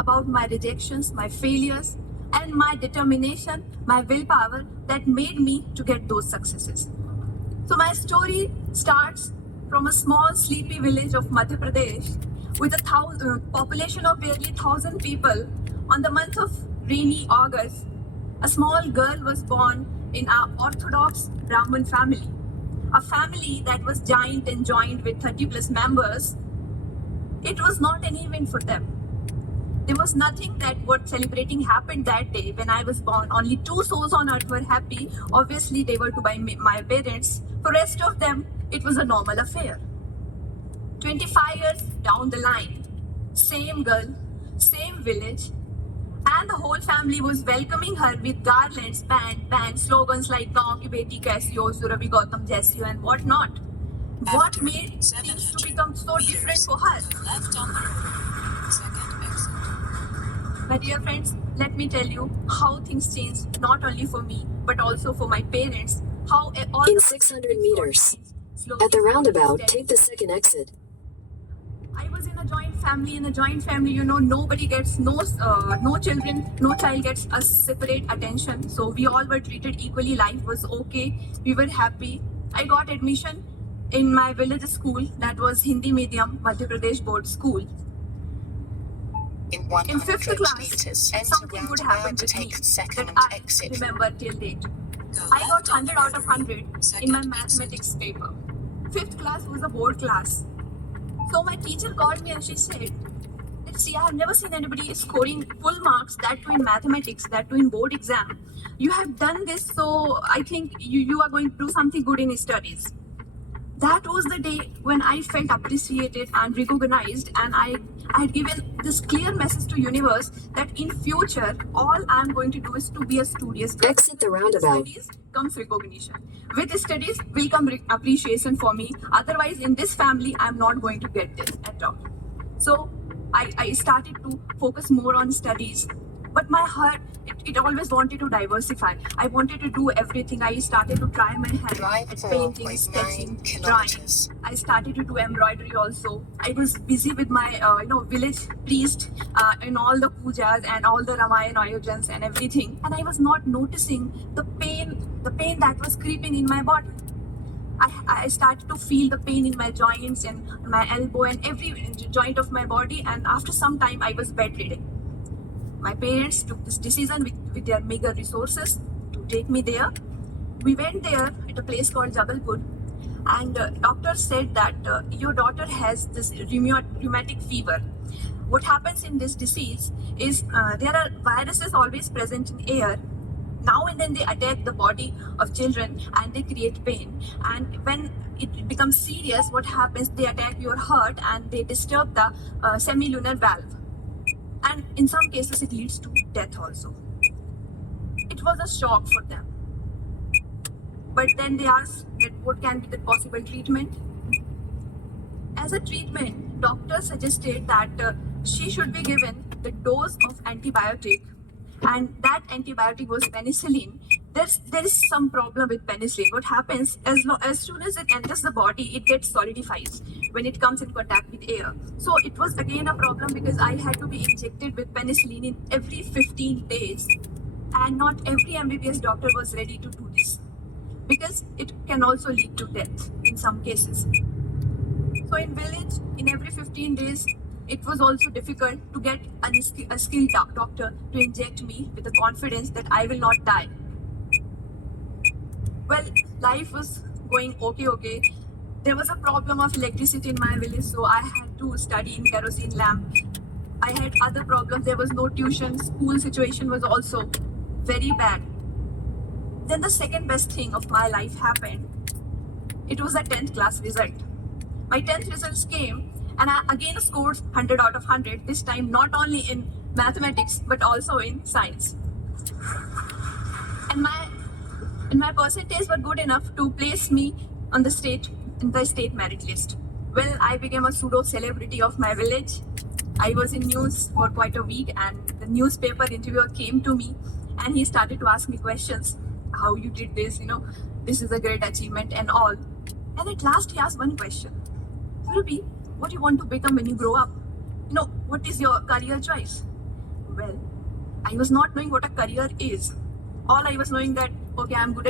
about my rejections, my failures, and my determination, my willpower that made me to get those successes. So my story starts from a small sleepy village of Madhya Pradesh with a population of barely 1,000 people. On the month of rainy August, a small girl was born in an Orthodox Brahmin family, a family that was giant and joined with 30 plus members. It was not an event for them. There was nothing that what celebrating happened that day when I was born. Only 2 souls on earth were happy. Obviously, they were to by my parents. For rest of them, it was a normal affair. 25 years down the line, same girl, same village, and the whole family was welcoming her with garlands, band, slogans like "Gaon ki beti kaisi ho, Surabhi Gautam jaisi ho," and whatnot. What made things to become so different for her? Left on the road. Second exit. My dear friends, let me tell you how things changed, not only for me, but also for my parents. How all in 600 meters. At the roundabout, take the second exit. I was in a joint family. In a joint family, nobody gets no children, no child gets a separate attention. So we all were treated equally. Life was okay. We were happy. I got admission in my village school, that was Hindi medium Madhya Pradesh board school. In 100 5th class, meters, something would happen to with me take the second that I exit. remember till date. I got 100 out of 100 in my mathematics paper. 5th class was a board class. So my teacher called me and she said, "Let's see, I have never seen anybody scoring full marks, that too in mathematics, that too in board exam. You have done this, so I think you are going to do something good in studies." That was the day when I felt appreciated and recognized, and I had given this clear message to universe that in future, all I'm going to do is to be a studious girl. Exit the roundabout. With studies comes recognition. With studies will come appreciation for me. Otherwise, in this family, I'm not going to get this at all. So I started to focus more on studies. But my heart, it always wanted to diversify. I wanted to do everything. I started to try my hand Drive at 4.9 painting, sketching, drawing. kilometers. I started to do embroidery also. I was busy with my village priest in all the pujas and all the Ramayana ayojans and everything. And I was not noticing the pain that was creeping in my body. I started to feel the pain in my joints and my elbow and every joint of my body. And after some time, I was bedridden. My parents took this decision with their meager resources to take me there. We went there at a place called Jabalpur, and doctor said that your daughter has this rheumatic fever. What happens in this disease is there are viruses always present in air. Now and then they attack the body of children and they create pain. And when it becomes serious, what happens? They attack your heart and they disturb the semilunar valve. And in some cases, it leads to death also. It was a shock for them. But then they asked that what can be the possible treatment. As a treatment, doctor suggested that she should be given the dose of antibiotic, and that antibiotic was penicillin. There is some problem with penicillin. What happens, as soon as it enters the body, it gets solidifies when it comes in contact with air. So it was again a problem because I had to be injected with penicillin in every 15 days. And not every MBBS doctor was ready to do this because it can also lead to death in some cases. So in village, in every 15 days, it was also difficult to get a skilled doctor to inject me with the confidence that I will not die. Well, life was going okay. There was a problem of electricity in my village, so I had to study in kerosene lamp. I had other problems. There was no tuition. School situation was also very bad. Then the second best thing of my life happened. It was a 10th class result. My 10th results came and I again scored 100 out of 100. This time not only in mathematics but also in science. And my percentage were good enough to place me on the state merit list. Well, I became a pseudo celebrity of my village. I was in news for quite a week, and the newspaper interviewer came to me and he started to ask me questions. How you did this, this is a great achievement and all. And at last he asked one question. Surabhi, what do you want to become when you grow up? What is your career choice? well. I was not knowing what a career is. All I was knowing that, okay, I'm good at